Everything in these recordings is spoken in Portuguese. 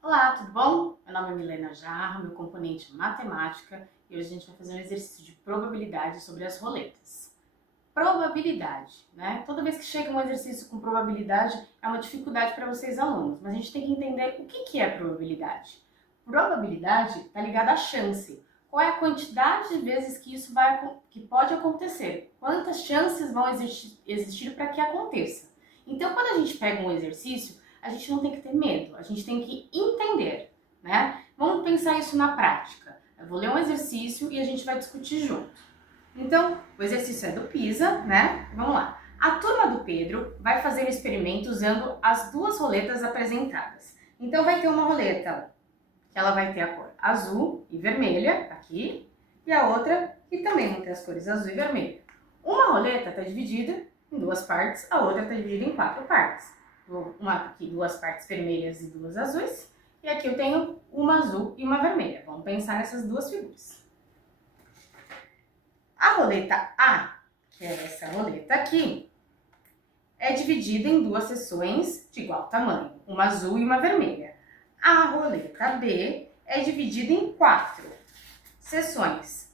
Olá, tudo bom? Meu nome é Milena Jarra, meu componente é matemática e hoje a gente vai fazer um exercício de probabilidade sobre as roletas. Probabilidade, né? Toda vez que chega um exercício com probabilidade é uma dificuldade para vocês alunos, mas a gente tem que entender o que é probabilidade. Probabilidade está ligada à chance. Qual é a quantidade de vezes que que pode acontecer? Quantas chances vão existir para que aconteça? Então, quando a gente pega um exercício, a gente não tem que ter medo, a gente tem que entender, né? Vamos pensar isso na prática. Eu vou ler um exercício e a gente vai discutir junto. Então, o exercício é do PISA, né? Vamos lá. A turma do Pedro vai fazer o experimento usando as duas roletas apresentadas. Então, vai ter uma roleta que ela vai ter a cor azul e vermelha, aqui, e a outra que também vai ter as cores azul e vermelha. Uma roleta está dividida em duas partes, a outra está dividida em quatro partes. Uma aqui, duas partes vermelhas e duas azuis. E aqui eu tenho uma azul e uma vermelha. Vamos pensar nessas duas figuras. A roleta A, que é essa roleta aqui, é dividida em duas seções de igual tamanho, uma azul e uma vermelha. A roleta B é dividida em quatro seções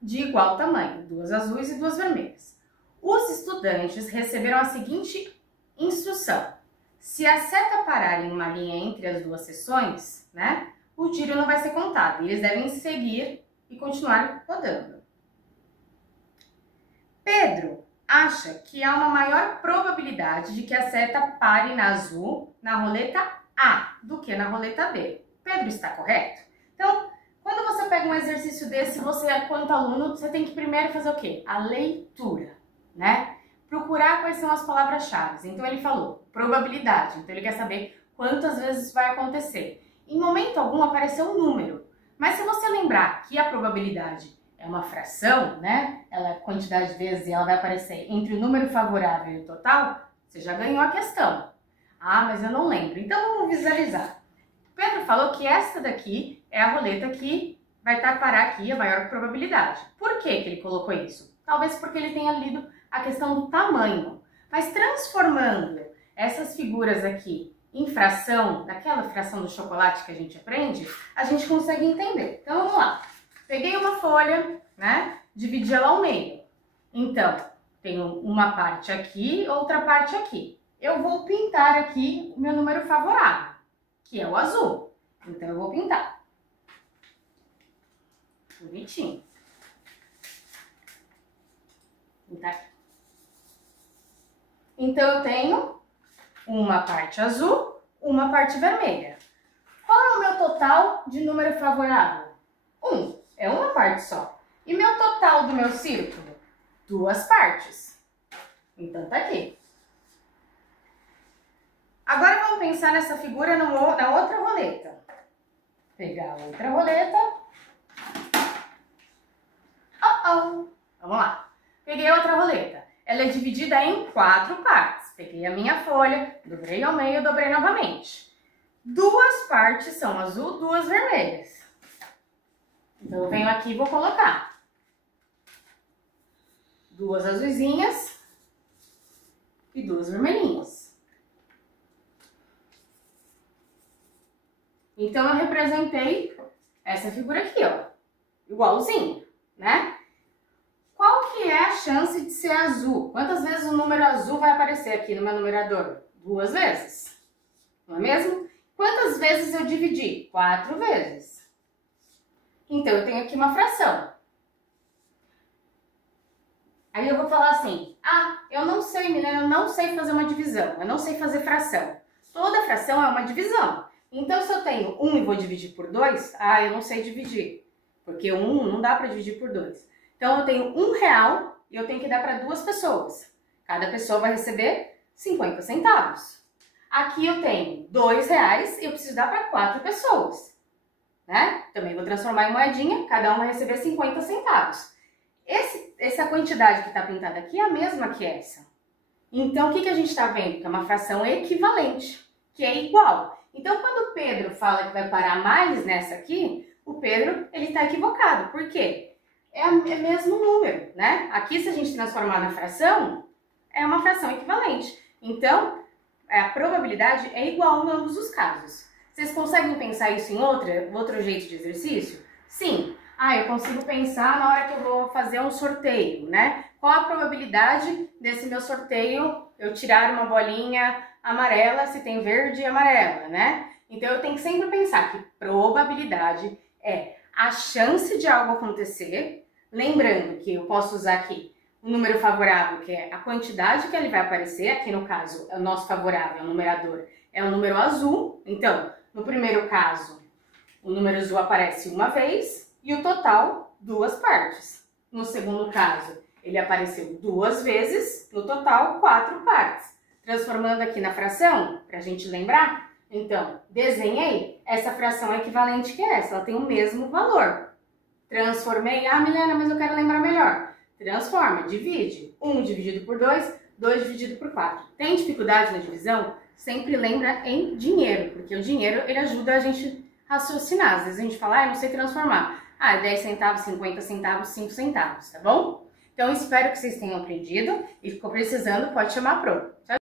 de igual tamanho, duas azuis e duas vermelhas. Os estudantes receberam a seguinte instrução: se a seta parar em uma linha entre as duas seções, né, o tiro não vai ser contado. Eles devem seguir e continuar rodando. Pedro acha que há uma maior probabilidade de que a seta pare na azul, na roleta A, do que na roleta B. Pedro está correto? Então, quando você pega um exercício desse, você, quanto aluno, você tem que primeiro fazer o quê? A leitura, né? Procurar quais são as palavras-chave. Então ele falou probabilidade, então ele quer saber quantas vezes isso vai acontecer. Em momento algum apareceu um número, mas se você lembrar que a probabilidade é uma fração, né? Ela é quantidade de vezes e ela vai aparecer entre o número favorável e o total, você já ganhou a questão. Ah, mas eu não lembro. Então vamos visualizar. Pedro falou que essa daqui é a roleta que vai parar aqui a maior probabilidade. Por que ele colocou isso? Talvez porque ele tenha lido a questão do tamanho. Mas transformando essas figuras aqui em fração, daquela fração do chocolate que a gente aprende, a gente consegue entender. Então vamos lá. Peguei uma folha, né? Dividi ela ao meio. Então, tenho uma parte aqui, outra parte aqui. Eu vou pintar aqui o meu número favorável, que é o azul. Então eu vou pintar. Bonitinho. Pintar aqui. Então eu tenho uma parte azul, uma parte vermelha. Qual é o meu total de número favorável? 1. É uma parte só. E meu total do meu círculo? 2 partes. Então tá aqui. Agora vamos pensar nessa figura na outra roleta. Pegar a outra roleta. Vamos lá. Peguei a outra roleta. Ela é dividida em 4 partes. Peguei a minha folha, dobrei ao meio, dobrei novamente. 2 partes são azul, 2 vermelhas. Então eu venho aqui e vou colocar 2 azuisinhas e 2 vermelhinhas. Então eu representei essa figura aqui, ó, igualzinho, né? Qual que é a chance de ser azul? Quantas vezes o número azul vai aparecer aqui no meu numerador? 2 vezes, não é mesmo? Quantas vezes eu dividi? 4 vezes. Então eu tenho aqui uma fração. Aí eu vou falar assim, eu não sei, Milena, eu não sei fazer uma divisão, eu não sei fazer fração. Toda fração é uma divisão. Então se eu tenho 1 e vou dividir por 2, eu não sei dividir, porque 1 não dá para dividir por 2. Então eu tenho R$1 e eu tenho que dar para 2 pessoas. Cada pessoa vai receber 50 centavos. Aqui eu tenho R$2 e eu preciso dar para 4 pessoas. Né? Também vou transformar em moedinha, cada um vai receber 50 centavos. Essa quantidade que está pintada aqui é a mesma que essa. Então, o que a gente está vendo? Que é uma fração equivalente, que é igual. Então, quando o Pedro fala que vai parar mais nessa aqui, o Pedro ele está equivocado. Por quê? É o mesmo número, né? Aqui, se a gente transformar na fração, é uma fração equivalente. Então, a probabilidade é igual em ambos os casos. Vocês conseguem pensar isso em outro jeito de exercício? Sim. Eu consigo pensar na hora que eu vou fazer um sorteio, né? Qual a probabilidade desse meu sorteio eu tirar uma bolinha amarela se tem verde e amarela, né? Então eu tenho que sempre pensar que probabilidade é a chance de algo acontecer. Lembrando que eu posso usar aqui o número favorável, que é a quantidade que ele vai aparecer. Aqui no caso, o nosso favorável, o numerador, é o número azul. Então, no primeiro caso, o número azul aparece uma vez e o total, 2 partes. No segundo caso, ele apareceu 2 vezes, no total, 4 partes. Transformando aqui na fração, para a gente lembrar, então, desenhei, essa fração é equivalente que essa, ela tem o mesmo valor. Transformei, Milena, mas eu quero lembrar melhor. Transforma, divide. 1 dividido por 2, 2 dividido por 4. Tem dificuldade na divisão? Sempre lembra em dinheiro, porque o dinheiro ele ajuda a gente a raciocinar. Às vezes a gente fala, eu não sei transformar. 10 centavos, 50 centavos, 5 centavos, tá bom? Então espero que vocês tenham aprendido e ficou precisando, pode chamar a Pro. Tchau.